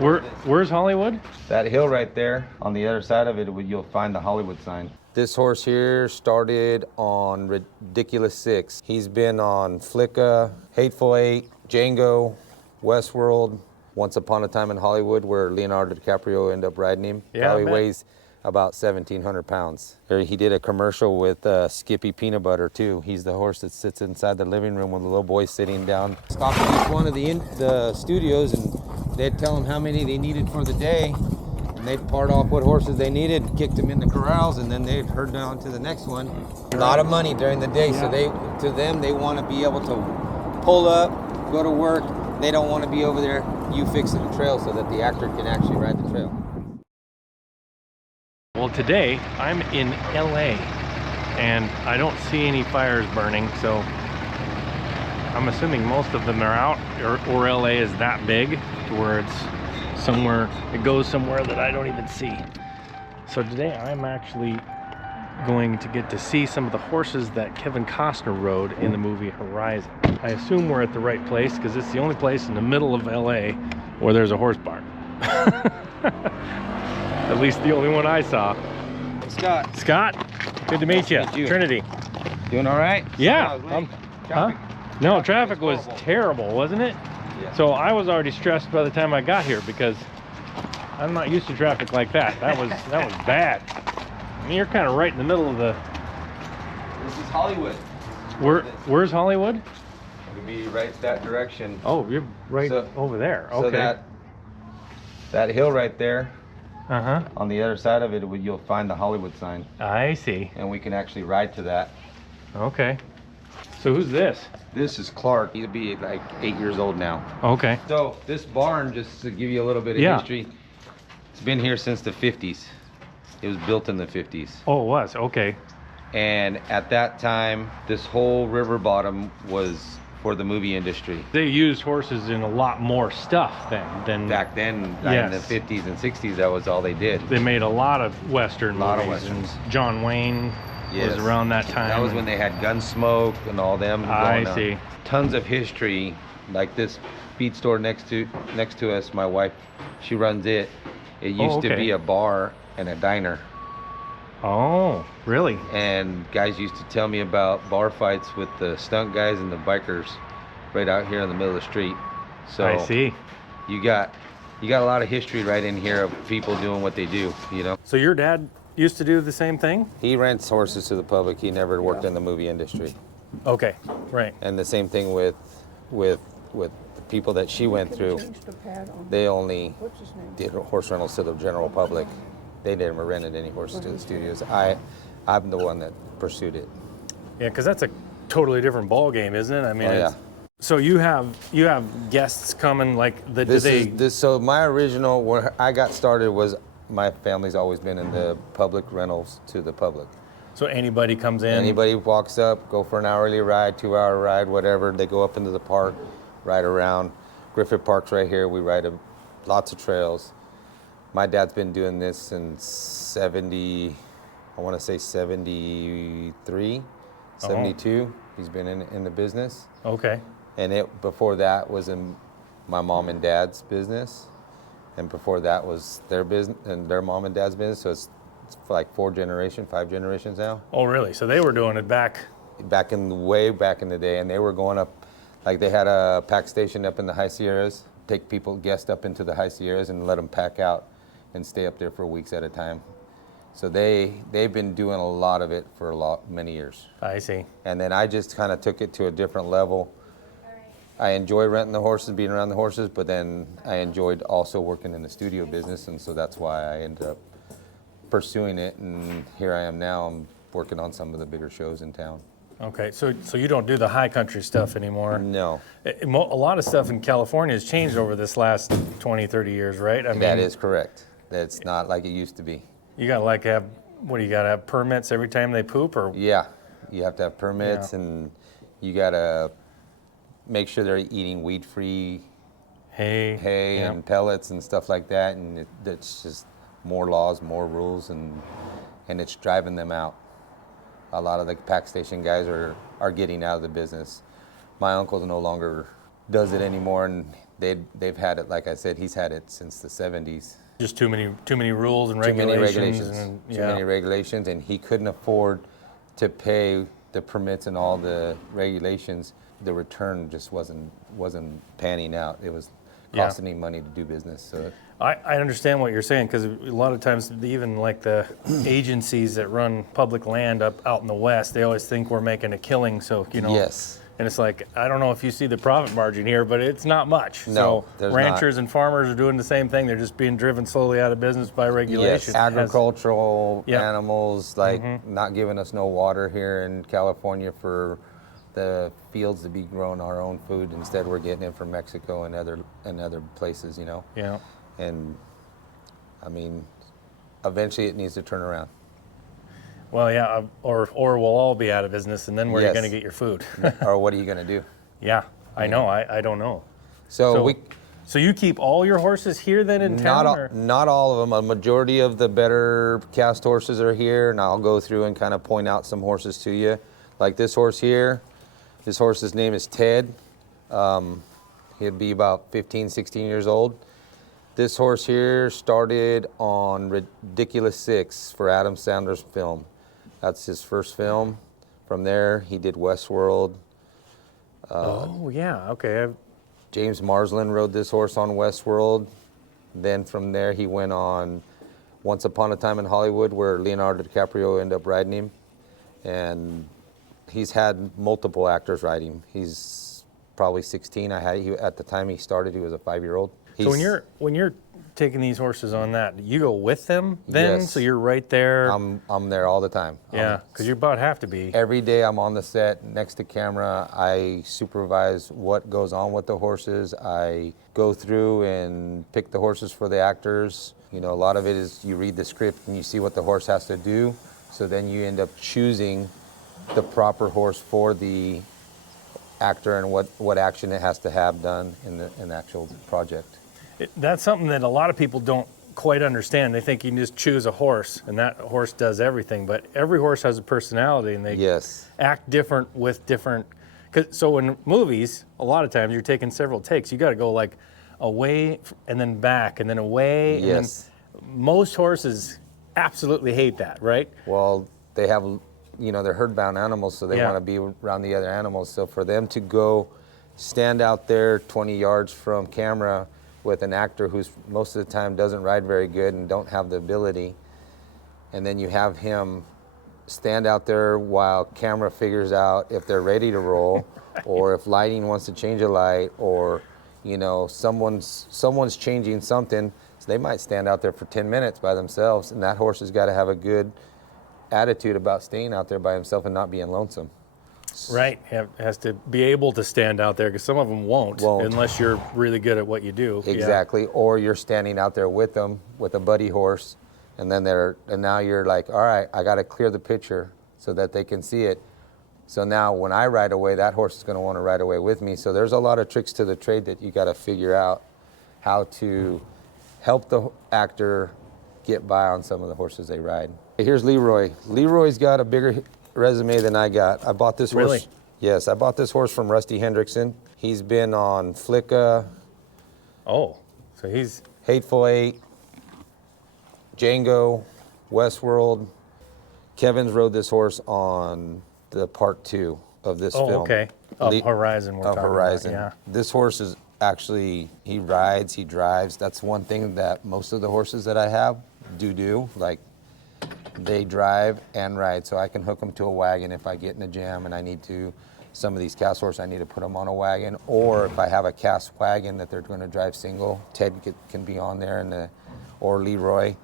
Where's Hollywood? That hill right there, on the other side of it, you'll find the Hollywood sign. This horse here started on Ridiculous 6. He's been on Flicka, Hateful Eight, Django, Westworld, Once Upon a Time in Hollywood, where Leonardo DiCaprio ended up riding him. Yeah, Probably weighs about 1,700 pounds. He did a commercial with Skippy Peanut Butter too. He's the horse that sits inside the living room when the little boy's sitting down. Stopped at each one of the studios, and they'd tell them how many they needed for the day, and they'd part off what horses they needed, kicked them in the corrals, and then they'd herd down to the next one. A lot of money during the day, so they want to be able to pull up, go to work. They don't want to be over there you fixing the trail so that the actor can actually ride the trail. Well, today I'm in LA and I don't see any fires burning, so I'm assuming most of them are out, or LA is that big to where it's somewhere, it goes somewhere that I don't even see. So today I'm actually going to get to see some of the horses that Kevin Costner rode in the movie Horizon. I assume we're at the right place because it's the only place in the middle of LA where there's a horse barn. At least the only one I saw. Scott. Scott, good to meet you. Trinity. Doing all right? Yeah. Huh? No, traffic was terrible, wasn't it? Yeah. So I was already stressed by the time I got here because I'm not used to traffic like that. That was bad. I mean, you're kind of right in the middle of the... This is Hollywood. Where's Hollywood? It'll be right that direction. Oh, you're right over there. Okay. So that hill right there, uh-huh, on the other side of it, you'll find the Hollywood sign. I see. And we can actually ride to that. Okay. So who's this? This is Clark. He'll be like 8 years old now. Okay. So this barn, just to give you a little bit of history, it's been here since the 50s. It was built in the 50s. Oh, it was? Okay. And at that time, this whole river bottom was for the movie industry. They used horses in a lot more stuff than back then. Yes. In the 50s and 60s, that was all they did. They made a lot of Western movies. A lot of Westerns. And John Wayne was around that time. That was when they had Gunsmoke and all them. I see. Tons of history. Like this feed store next to us, my wife, she runs it. It used to be a bar and a diner. Oh, really? And guys used to tell me about bar fights with the stunt guys and the bikers right out here in the middle of the street. So I see. You got a lot of history right in here of people doing what they do, you know. So your dad used to do the same thing? He rents horses to the public. He never worked in the movie industry. Okay, right. And the same thing with the people that she went through. They only did horse rentals to the general public. They never rented any horses to the studios. I'm the one that pursued it. Yeah, because that's a totally different ball game, isn't it? I mean, So you have guests coming like the So my original, where I got started, was my family's always been in the public rentals to the public. So anybody comes in? Anybody walks up, go for an hourly ride, 2-hour ride, whatever. They go up into the park, ride around. Griffith Park's right here. We ride lots of trails. My dad's been doing this since 73, 72. He's been in the business. Okay. And before that was in my mom and dad's business. And before that was their business and their mom and dad's business. So it's like 5 generations now. Oh, really? So they were doing it way back in the day. And they were going up, like they had a pack station up in the High Sierras, take guests up into the High Sierras and let them pack out and stay up there for weeks at a time. So they've been doing a lot of it for many years. I see. And then I just kind of took it to a different level. I enjoy renting the horses, being around the horses, but then I enjoyed also working in the studio business, and so that's why I ended up pursuing it, and here I am now. I'm working on some of the bigger shows in town. Okay, so you don't do the high country stuff anymore? No. A lot of stuff in California has changed over this last 20, 30 years, right? I mean, that is correct. It's not like it used to be. You got to have permits every time they poop, or? Yeah, you have to have permits, and you got to make sure they're eating weed-free hay and pellets and stuff like that, and it's just more laws, more rules, and it's driving them out. A lot of the pack station guys are getting out of the business. My uncle no longer does it anymore, and they've had it, like I said, he's had it since the 70s. Just too many rules and Too many regulations. regulations. And, Too many regulations, and he couldn't afford to pay the permits and all the regulations. The return just wasn't panning out. It was costing him money to do business. So I understand what you're saying, because a lot of times even like the agencies that run public land out in the West, they always think we're making a killing. So, you know, yes. And it's like, I don't know if you see the profit margin here, but it's not much. No, so ranchers and farmers are doing the same thing. They're just being driven slowly out of business by regulation. Yes, agricultural animals, like not giving us no water here in California for the fields to be growing our own food. Instead, we're getting it from Mexico and other places, you know. Yeah. And I mean, eventually it needs to turn around. Well, yeah, or we'll all be out of business, and then where are you going to get your food? Or what are you going to do? Yeah, I know. I don't know. So you keep all your horses here then in town? Not all of them. A majority of the better cast horses are here, and I'll go through and kind of point out some horses to you. Like this horse here. This horse's name is Ted. He'll be about 15, 16 years old. This horse here started on Ridiculous 6 for Adam Sandler's film. That's his first film. From there, he did Westworld. Oh, yeah, okay. James Marsland rode this horse on Westworld. Then from there, he went on Once Upon a Time in Hollywood, where Leonardo DiCaprio ended up riding him. And he's had multiple actors ride him. He's probably 16. At the time he started, he was a 5-year-old. So when you're taking these horses on that, you go with them then? Yes. So you're right there? I'm there all the time. Yeah, because you about have to be. Every day I'm on the set next to camera. I supervise what goes on with the horses. I go through and pick the horses for the actors. You know, a lot of it is you read the script and you see what the horse has to do. So then you end up choosing the proper horse for the actor and what action it has to have done in the actual project. That's something that a lot of people don't quite understand. They think you can just choose a horse and that horse does everything, but every horse has a personality and they act different with different. So in movies, a lot of times you're taking several takes. You got to go like away and then back and then away. Yes. And then most horses absolutely hate that, right? Well, they have, you know, they're herd-bound animals, so they want to be around the other animals. So for them to go stand out there 20 yards from camera with an actor who's most of the time doesn't ride very good and don't have the ability, and then you have him stand out there while camera figures out if they're ready to roll, or if lighting wants to change a light, or you know someone's changing something, so they might stand out there for 10 minutes by themselves, and that horse has got to have a good attitude about staying out there by himself and not being lonesome. Right, has to be able to stand out there, because some of them won't unless you're really good at what you do. Exactly, or you're standing out there with them with a buddy horse, and then now you're like, all right, I got to clear the picture so that they can see it. So now when I ride away, that horse is going to want to ride away with me. So there's a lot of tricks to the trade that you got to figure out how to help the actor get by on some of the horses they ride. Here's Leroy. Leroy's got a bigger resume than I got. I bought this horse. Really? Yes, I bought this horse from Rusty Hendrickson. He's been on Flicka. Oh, so he's Hateful Eight, Django, Westworld. Kevin's rode this horse on the part 2 of this film. Oh, okay. Of Horizon, we're talking Horizon. about, This horse is actually, he rides, he drives. That's one thing that most of the horses that I have do. Like, they drive and ride, so I can hook them to a wagon if I get in a jam and I need to. Some of these cast horses, I need to put them on a wagon, or if I have a cast wagon that they're going to drive single, Ted can be on there, or Leroy,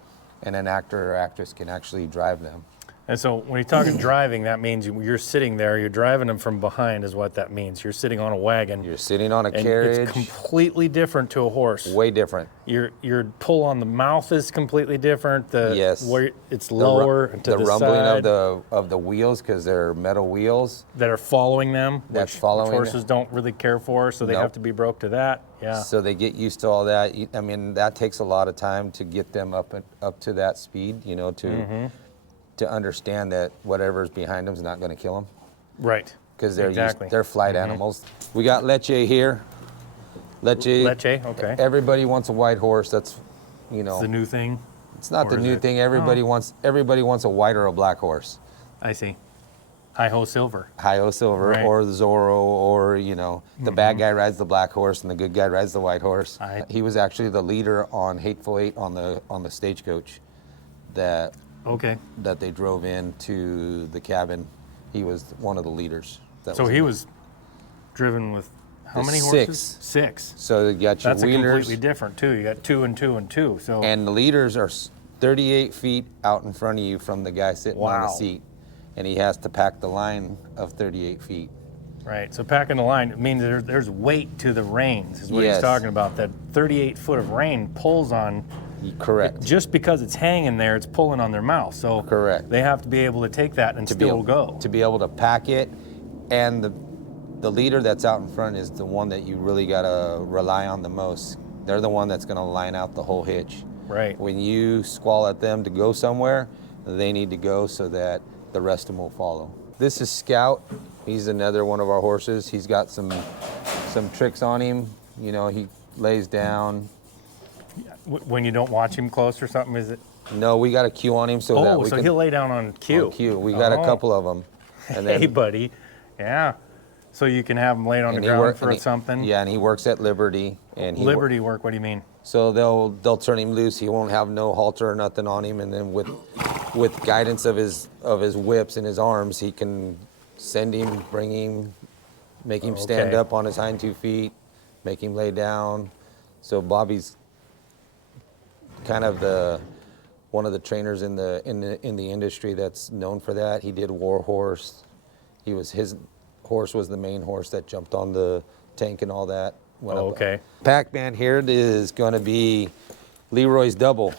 and an actor or actress can actually drive them. And so when you're talking driving, that means you're sitting there, you're driving them from behind is what that means. You're sitting on a wagon. You're sitting on a and carriage. It's completely different to a horse. Way different. Your pull on the mouth is completely different. Where it's lower to the rumbling side. of the wheels, because they're metal wheels that are following them, which following horses don't really care for, so they have to be broke to that. Yeah. So they get used to all that. I mean, that takes a lot of time to get them up to that speed, you know, to understand that whatever's behind them is not going to kill them. Right. Because they're flight animals. We got Leche here. Leche, okay. Everybody wants a white horse. That's, you know, It's the new thing. it's not or the is new it- thing. Everybody wants a white or a black horse. I see. Hi-ho silver. Hi-O Silver Right. or the Zorro, or, you know, the bad guy rides the black horse and the good guy rides the white horse. He was actually the leader on Hateful Eight on the stagecoach that Okay. they drove into the cabin. He was one of the leaders. So he was driven with how many horses? 6. So you got your That's wheelers. completely different too. You got 2 and 2 and 2. So And the leaders are 38 feet out in front of you from the guy sitting on the Wow. seat. And he has to pack the line of 38 feet. right. So packing the line means there's weight to the reins, is what he's Yes. talking about. That 38 foot of rein pulls on. Correct. Just because it's hanging there, it's pulling on their mouth. So Correct. they have to be able to take that and still go. To be able to pack it, and the leader that's out in front is the one that you really gotta rely on the most. They're the one that's gonna line out the whole hitch. Right. When you squall at them to go somewhere, they need to go so that the rest of them will follow. This is Scout. He's another one of our horses. He's got some tricks on him. You know, he lays down. When you don't watch him close or something, is it? No, we got a cue on him so that Oh, we so can he'll lay down on cue. on cue. We got a Oh. couple of them. And then Hey, buddy. Yeah. So you can have him laid on the and he ground work- for and he- something. Yeah, and he works at Liberty. And Liberty work. What do you mean? So they'll turn him loose. He won't have no halter or nothing on him, and then with guidance of his whips and his arms, he can send him, bring him, make him stand Okay. up on his hind 2 feet, make him lay down. So Bobby's kind of one of the trainers in the industry that's known for that. He did War Horse. His horse was the main horse that jumped on the tank and all that. Went Oh, up. okay. Pac-Man here is going to be Leroy's double.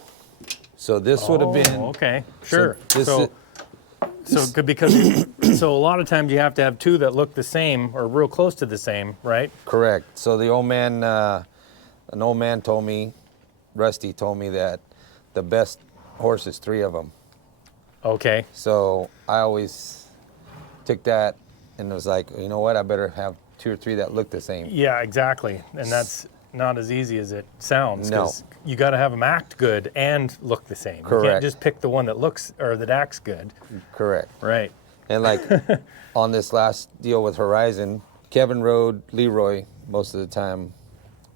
So this would have been. Oh, okay. Sure. this So, is- because so a lot of times you have to have 2 that look the same or real close to the same, right? Correct. So the old man, an old man told me, Rusty told me that the best horse is 3 of them. Okay. So I always took that and was like, you know what? I better have 2 or 3 that look the same. Yeah, exactly. And that's not as easy as it sounds. No. 'Cause you got to have them act good and look the same. You Correct. can't just pick the one that looks or that acts good. Correct. Right. And like on this last deal with Horizon, Kevin rode Leroy most of the time,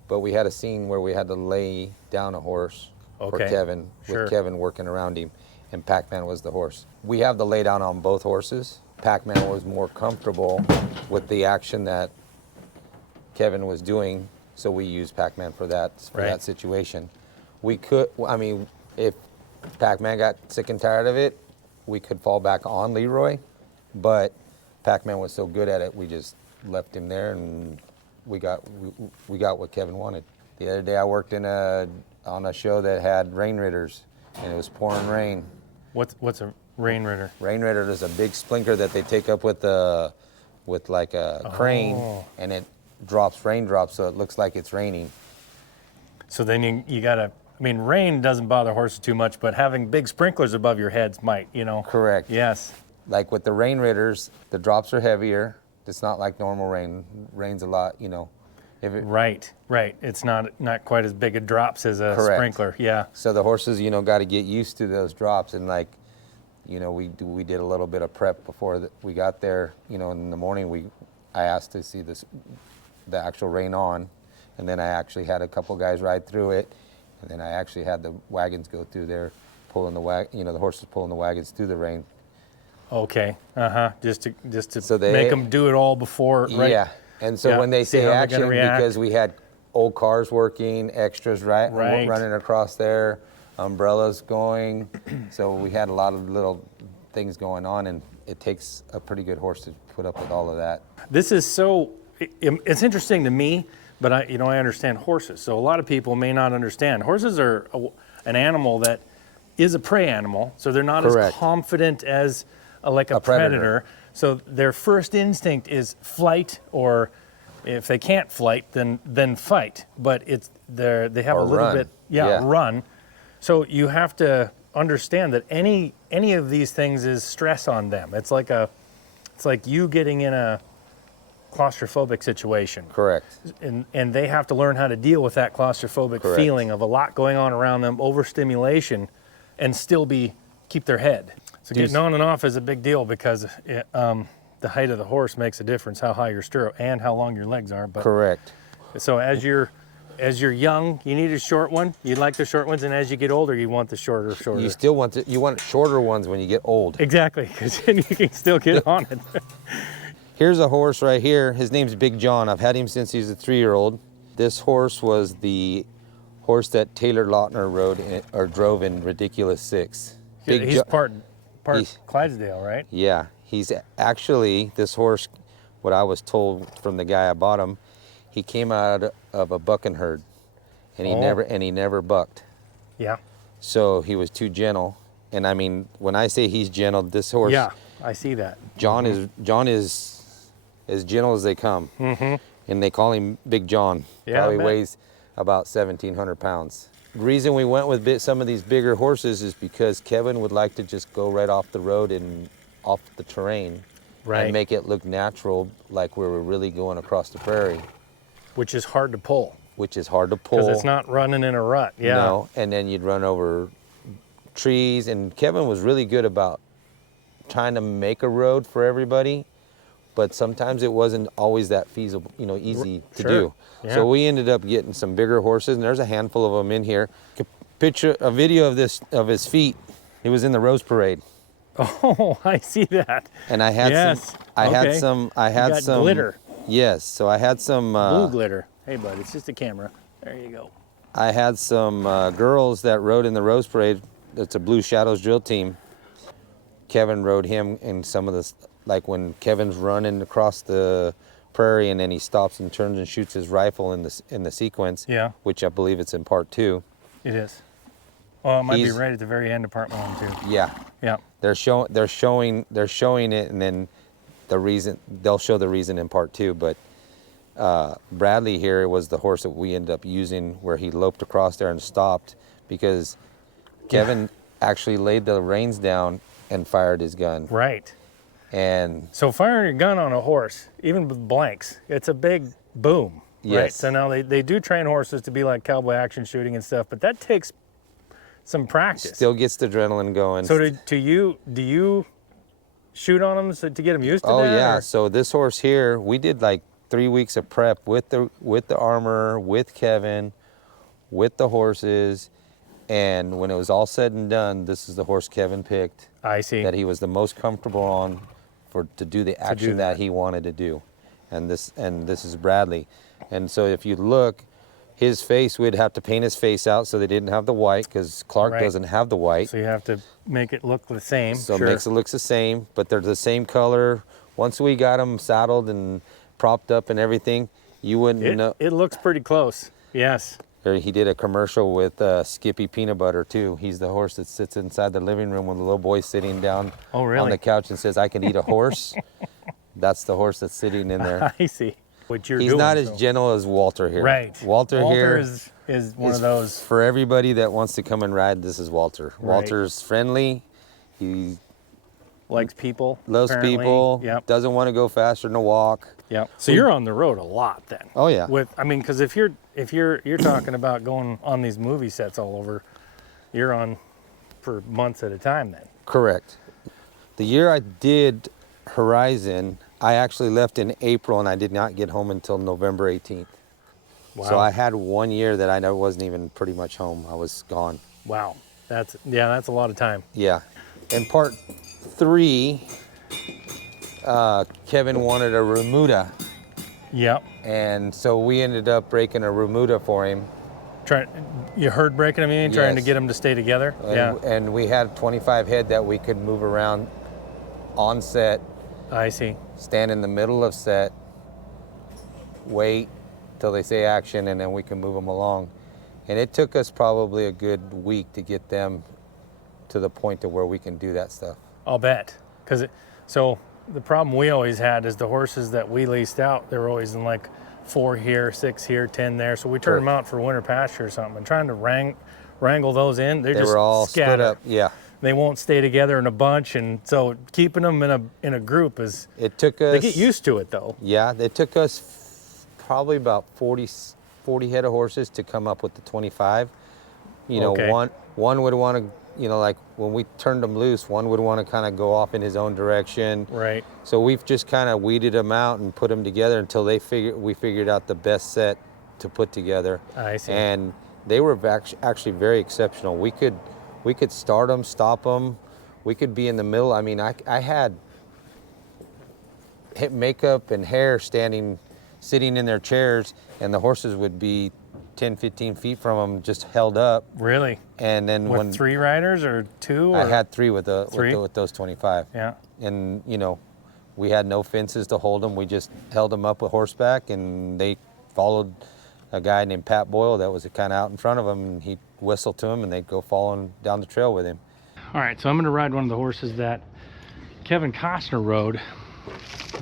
but we had a scene where we had to lay down a horse for Okay. Kevin, Sure. with Kevin working around him, and Pac-Man was the horse. We have the lay down on both horses. Pac-Man was more comfortable with the action that Kevin was doing, so we used Pac-Man for that Right. situation. We could, I mean, if Pac-Man got sick and tired of it, we could fall back on Leroy, but Pac-Man was so good at it, we just left him there, and we got what Kevin wanted. The other day I worked on a show that had rain ridders, and it was pouring rain. What's a rain ritter? Rain Raider is a big splinker that they take up with like a crane, Oh. and it drops raindrops so it looks like it's raining. So then you got to, I mean, rain doesn't bother horses too much, but having big sprinklers above your heads might, you know. Correct. Yes. Like with the Rain Raiders, the drops are heavier. It's not like normal rain. Rain's a lot, you know. Right. It's not quite as big a drops as a Correct. sprinkler. Yeah. So the horses, you know, got to get used to those drops, and like, you know, we did a little bit of prep before we got there. You know, in the morning I asked to see the actual rain on, and then I actually had a couple guys ride through it, and then I actually had the wagons go through there, pulling the horses pulling the wagons through the rain. Okay. Just to So they- make them do it all before. Right. Yeah, and so Yeah, when they see say how they're action, gonna react. because we had old cars working, extras Right. running across there, umbrellas going, so we had a lot of little things going on, and it takes a pretty good horse to put up with all of that. This is so. It's interesting to me, but I understand horses. So a lot of people may not understand. Horses are an animal that is a prey animal, so they're not Correct. as confident as like a predator. predator. So their first instinct is flight, or if they can't flight, then fight. But they have Or a little run. bit, Yeah. run. So you have to understand that any of these things is stress on them. It's like you getting in claustrophobic situation. Correct. And they have to learn how to deal with that claustrophobic Correct. feeling of a lot going on around them, overstimulation, and still keep their head. So getting on and off is a big deal because the height of the horse makes a difference, how high your stirrup and how long your legs are. But Correct. so as you're young, you need a short one. You like the short ones, and as you get older, you want the shorter. You still want you want shorter ones when you get old. Exactly, because then you can still get on it. Here's a horse right here. His name's Big John. I've had him since he's a 3-year-old. This horse was the horse that Taylor Lautner drove in Ridiculous 6. He's part Clydesdale, right? Yeah, he's actually, this horse, what I was told from the guy I bought him, he came out of a bucking herd, and he never bucked. Yeah. So he was too gentle. And I mean, when I say he's gentle, this horse. Yeah, I see that. John is as gentle as they come, and they call him Big John. Yeah, Probably weighs about 1,700 pounds. The reason we went with some of these bigger horses is because Kevin would like to just go right off the road and off the terrain, and make it look natural, like we were really going across the prairie. Which is hard to pull. Because it's not running in a rut. Yeah. No, and then you'd run over trees, and Kevin was really good about trying to make a road for everybody, but sometimes it wasn't always that feasible, easy to do. Yeah. So we ended up getting some bigger horses, and there's a handful of them in here. A video of his feet. He was in the Rose Parade. Oh, I see that. And I had some glitter. Yes, so I had some blue glitter. Hey, bud, it's just a camera. There you go. I had some girls that rode in the Rose Parade. It's a Blue Shadows drill team. Kevin rode him in some of this, like when Kevin's running across the prairie and then he stops and turns and shoots his rifle in the sequence. Yeah. Which I believe it's in part 2. It is. Well, it might be right at the very end of part 1 too. Yeah. Yeah. They're showing it, and then they'll show the reason in part 2. But Bradley here was the horse that we ended up using, where he loped across there and stopped because Kevin actually laid the reins down and fired his gun. Right. And so firing your gun on a horse, even with blanks, it's a big boom. Yes. Right. So now they do train horses to be like cowboy action shooting and stuff, but that takes some practice. Still gets the adrenaline going. So do you shoot on them to get them used to that? Oh yeah. Or? So this horse here, we did like 3 weeks of prep with the armor, with Kevin, with the horses, and when it was all said and done, this is the horse Kevin picked. I see. That he was the most comfortable on to do the action that he wanted to do, and this is Bradley, and so if you look, his face, we'd have to paint his face out so they didn't have the white, because Clark doesn't have the white. So you have to make it look the same. So it makes it look the same, but they're the same color. Once we got them saddled and propped up and everything, you wouldn't know. It looks pretty close. Yes. He did a commercial with Skippy Peanut Butter too. He's the horse that sits inside the living room when the little boy's sitting down on the couch and says, "I can eat a horse." That's the horse that's sitting in there. I see. He's not as gentle as Walter here. Right. Walter here is one of those. For everybody that wants to come and ride, this is Walter. Right. Walter's friendly. He likes people. Loves people. Yep. Doesn't want to go faster than a walk. Yep. So you're on the road a lot then. Oh yeah. Because if you're talking about going on these movie sets all over, you're on for months at a time then. Correct. The year I did Horizon, I actually left in April and I did not get home until November 18th. Wow. So I had 1 year that I wasn't even pretty much home. I was gone. Wow. That's a lot of time. Yeah. In part 3, Kevin wanted a remuda. Yep. And so we ended up breaking a remuda for him. You heard breaking them in, trying to get them to stay together? And we had 25 head that we could move around on set. I see. Stand in the middle of set, wait till they say action, and then we can move them along. And it took us probably a good week to get them to the point to where we can do that stuff. I'll bet. So the problem we always had is the horses that we leased out, they were always in like 4 here, 6 here, 10 there. So we turned them out for winter pasture or something, and trying to wrangle those in, they just were all scatter. split up. Yeah. They won't stay together in a bunch, and so keeping them in a group is. It took us. They get used to it though. Yeah, it took us probably about 40 head of horses to come up with the 25. You know, Okay. one would want to, you know, like when we turned them loose, one would want to kind of go off in his own direction. Right. So we've just kind of weeded them out and put them together until we figured out the best set to put together. I see. And they were actually very exceptional. We could start them, stop them. We could be in the middle. I mean, I had makeup and hair sitting in their chairs, and the horses would be 10, 15 feet from them, just held up. Really? And then With 3 riders or 2? I had 3 with Three? with those 25. Yeah. And you know, we had no fences to hold them. We just held them up with horseback, and they followed a guy named Pat Boyle that was kind of out in front of them, and he'd whistle to them, and they'd go following down the trail with him. All right, so I'm going to ride one of the horses that Kevin Costner rode,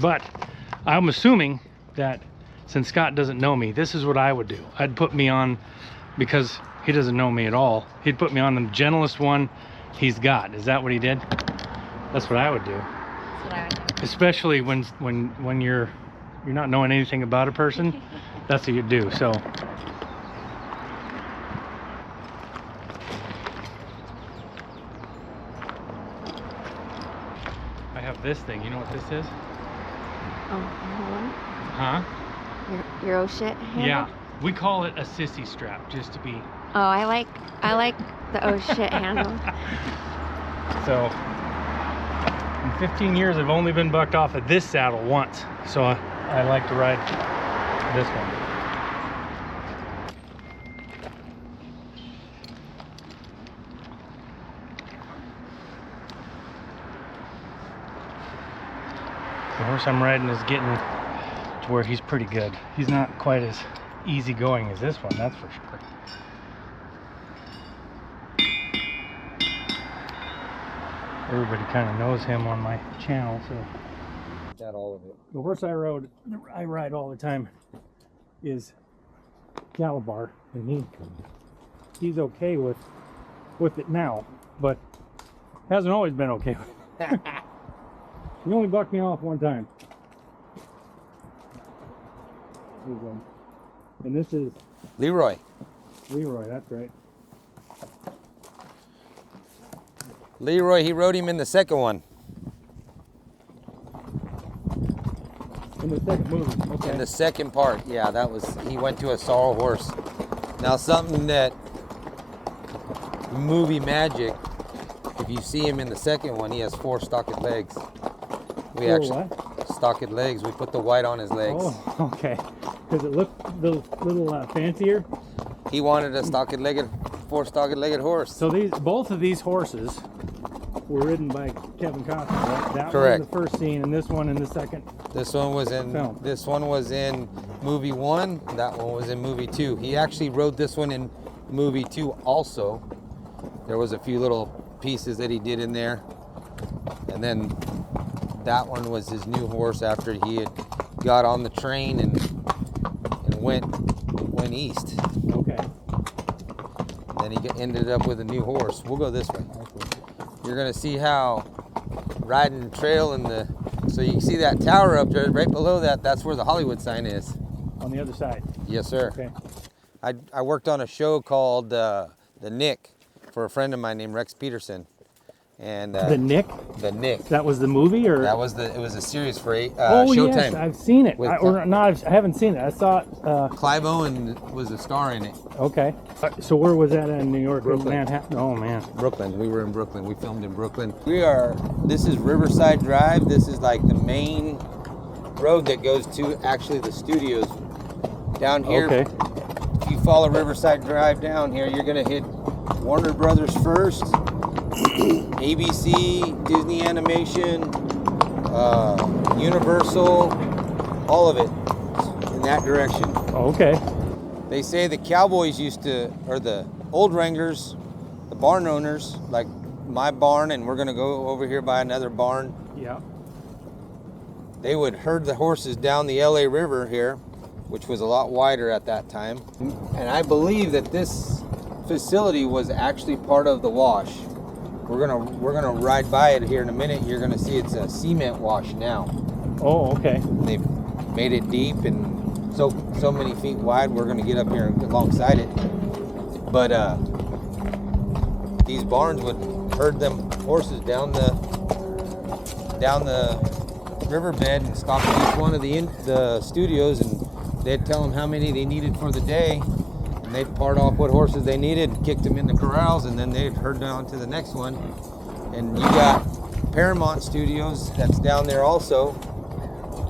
but I'm assuming that since Scott doesn't know me, this is what I would do. I'd put me on, because he doesn't know me at all, he'd put me on the gentlest one he's got. Is that what he did? That's what I would do. That's what I would do. Especially when you're not knowing anything about a person. That's what you do. So I have this thing. You know what this is? Oh, hold on. Huh? Your oh shit handle? Yeah. We call it a sissy strap, just to be. Oh, I like the oh shit handle. So in 15 years, I've only been bucked off of this saddle once. So I like to ride this one. The horse I'm riding is getting to where he's pretty good. He's not quite as easygoing as this one, that's for sure. Everybody kind of knows him on my channel, so. Got all of it. The horse I ride all the time is Calabar, and he's okay with it now, but hasn't always been okay with it. He only bucked me off one time. Here we go. And this is Leroy. Leroy, that's right. Leroy, he rode him in the second one. In the second movie, okay. In the second part, yeah, he went to a sorrel horse. Now something that movie magic, if you see him in the second one, he has 4 stocked legs. We actually, stocked legs, we put the white on his legs. Oh, okay. Because it looked a little fancier. He wanted a 4 stocked legged horse. So both of these horses were ridden by Kevin Costner, right? That Correct. one in the first scene, and this one in the second. This one was in film. This one was in movie 1. That one was in movie 2. He actually rode this one in movie 2 also. There was a few little pieces that he did in there, and then that one was his new horse after he had got on the train and went east. Okay. Then he ended up with a new horse. We'll go this way. You're gonna see how riding trail so you can see that tower up there right below that. That's where the Hollywood sign is. On the other side. Yes, sir. Okay. I worked on a show called The Nick for a friend of mine named Rex Peterson. And The Nick? The Nick. That was the movie, or? It was a series for oh Showtime. yes, I've seen it. With I haven't seen it. I saw it. Clive Owen was a star in it. Okay. So where was that in New York? Brooklyn. Manhattan. Oh man. Brooklyn. We were in Brooklyn. We filmed in Brooklyn. This is Riverside Drive. This is like the main road that goes to actually the studios. Down here, Okay. if you follow Riverside Drive down here, you're gonna hit Warner Brothers first, ABC, Disney Animation, Universal, all of it in that direction. Okay. They say the cowboys or the old wranglers, the barn owners, like my barn, and we're gonna go over here by another barn. Yeah. They would herd the horses down the LA River here, which was a lot wider at that time. And I believe that this facility was actually part of the wash. We're gonna ride by it here in a minute. You're gonna see it's a cement wash now. Oh, okay. They've made it deep and so many feet wide. We're gonna get up here alongside it. But these barns would herd them horses down the riverbed and stop at each one of the studios, and they'd tell them how many they needed for the day, and they'd part off what horses they needed, kicked them in the corrals, and then they'd herd down to the next one. And you got Paramount Studios that's down there also,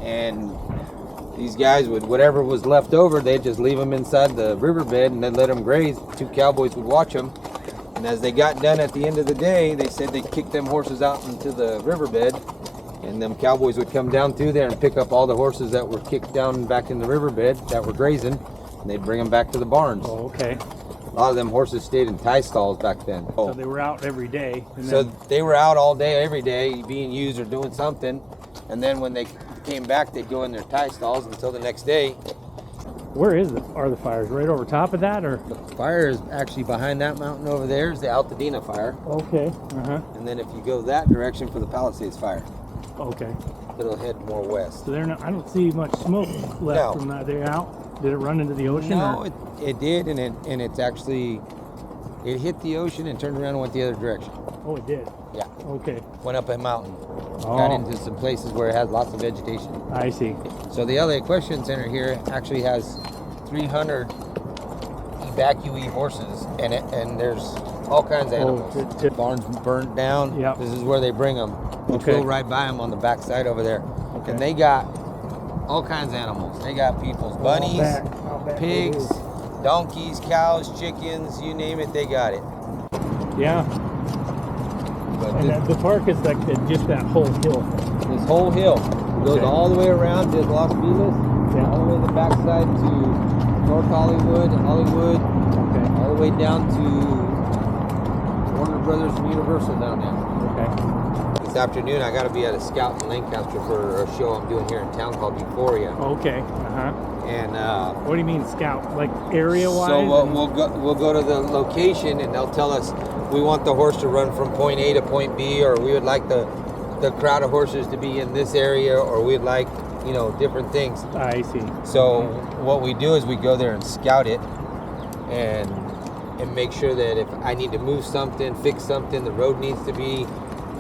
and these guys would, whatever was left over, they'd just leave them inside the riverbed and they'd let them graze. 2 cowboys would watch them, and as they got done at the end of the day, they said they'd kick them horses out into the riverbed, and them cowboys would come down through there and pick up all the horses that were kicked down back in the riverbed that were grazing, and they'd bring them back to the barns. Oh, okay. A lot of them horses stayed in tie stalls back then. So they were out every day. And So then, they were out all day, every day, being used or doing something, and then when they came back, they'd go in their tie stalls until the next day. where are the fires? Right over top of that, or? The fire is actually behind that mountain over there is the Altadena fire. Okay. And then if you go that direction for the Palisades fire, Okay. it'll head more west. So I don't see much smoke left No. from that. They're out. Did it run into the ocean? No, or? it did, and it's actually, it hit the ocean and turned around and went the other direction. Oh, it did. Yeah, Okay. went up a mountain. Oh. Got into some places where it has lots of vegetation. I see. So the LA Equestrian Center here actually has 300 evacuee horses, and there's all kinds of animals. Barns burnt down. Yep. This is where they bring them. We'll Okay. go right by them on the back side over there. Okay. And they got all kinds of animals. They got people's bunnies, I'll bet they pigs, do. donkeys, cows, chickens, you name it, they got it. Yeah. But And the park is like just that whole hill. this whole hill goes Okay. all the way around to Los Feliz, Yeah. all the way to the backside to North Hollywood, Okay. all the way down to Warner Brothers and Universal down there. Okay. This afternoon, I got to be at a Scout in Lancaster for a show I'm doing here in town called Euphoria. Okay. And What do you mean scout? Like area-wise? so we'll go to the location, and they'll tell us we want the horse to run from point A to point B, or we would like the crowd of horses to be in this area, or we'd like, different things. I see. So what we do is we go there and scout it, and make sure that if I need to move something, fix something, the road needs to be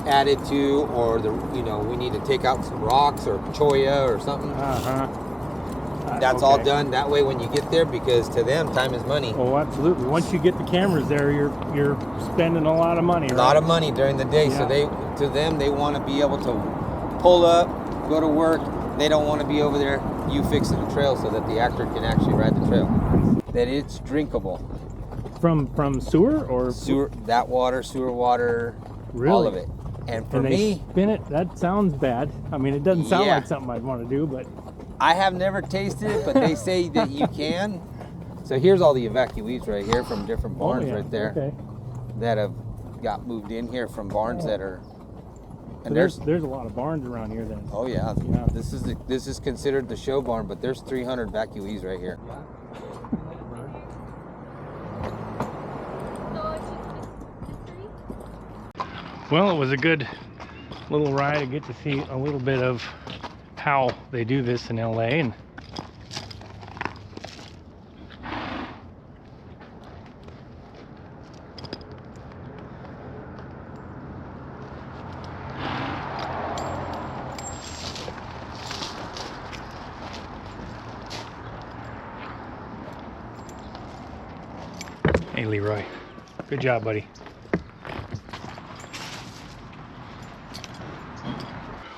added to, or we need to take out some rocks or cholla or something. That's all done that way when you get there, because to them time is money. Oh, absolutely. Once you get the cameras there, you're spending a lot of money, right? A lot of money during the day. So they want to be able to pull up, go to work. They don't want to be over there you fixing the trail so that the actor can actually ride the trail. That it's drinkable. From sewer or Sewer, that water, sewer water, Really? all of it. And for and they me, spin it. That sounds bad. I mean, it doesn't sound Yeah. like something I'd want to do, but I have never tasted it, but they say that you can. So here's all the evacuees right here from different barns yeah. right there Okay. that have got moved in here from barns that are. And So there's a lot of barns around here then. oh yeah, Yeah. this is considered the show barn, but there's 300 evacuees right here. Well, it was a good little ride to get to see a little bit of how they do this in LA. And hey, Leroy, good job, buddy.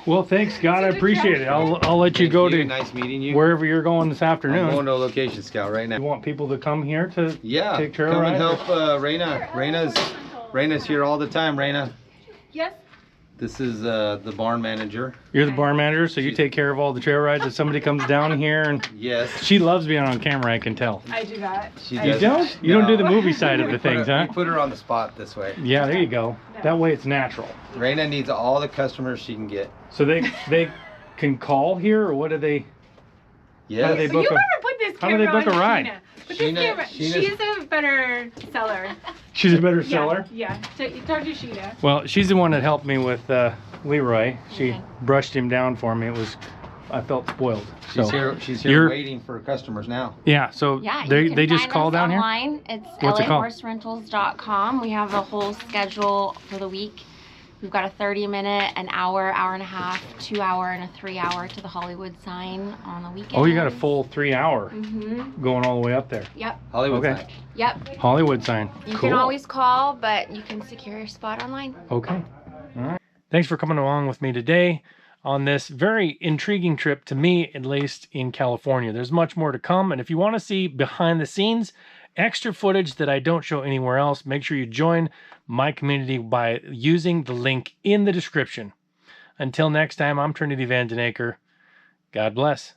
Well, thanks, Scott. I appreciate it. I'll let you go to Nice meeting you. wherever you're going this afternoon. I'm going to a location scout right now. You want people to come here to Yeah, take trail come and ride? help Raina. Raina's here all the time. Raina, Yes. this is the barn manager. You're the barn manager, so you take care of all the trail rides if somebody comes down here. And Yes. she loves being on camera, I can tell. I do that. She You does- don't? You don't do the No. movie side of We the put things, her- huh? We put her on the spot this way. Yeah, there you go. That way it's natural. Raina needs all the customers she can get. So they can call here, or what do they? Yes. How do they But book you them? better put this How do they book a ride? Sheena. But this camera, she's a better seller. She's a better seller? Yeah. So you talk to Sheena. Well, she's the one that helped me with Leroy. She brushed him down for me. I felt spoiled. She's here waiting for customers now. Yeah, so they just call down online. It's lahorserentals.com. We have a whole schedule for the week. We've got a 30-minute, an hour, hour and a half, 2-hour, and a 3-hour to the Hollywood sign on the weekend. Oh, you got a full 3-hour going all the way up there. Yep. Hollywood sign. Yep. Hollywood sign. You can always call, but you can secure your spot online. Okay. All right. Thanks for coming along with me today on this very intriguing trip, to me at least, in California. There's much more to come, and if you want to see behind the scenes, extra footage that I don't show anywhere else, make sure you join my community by using the link in the description. Until next time, I'm Trinity Van Den Aker. God bless.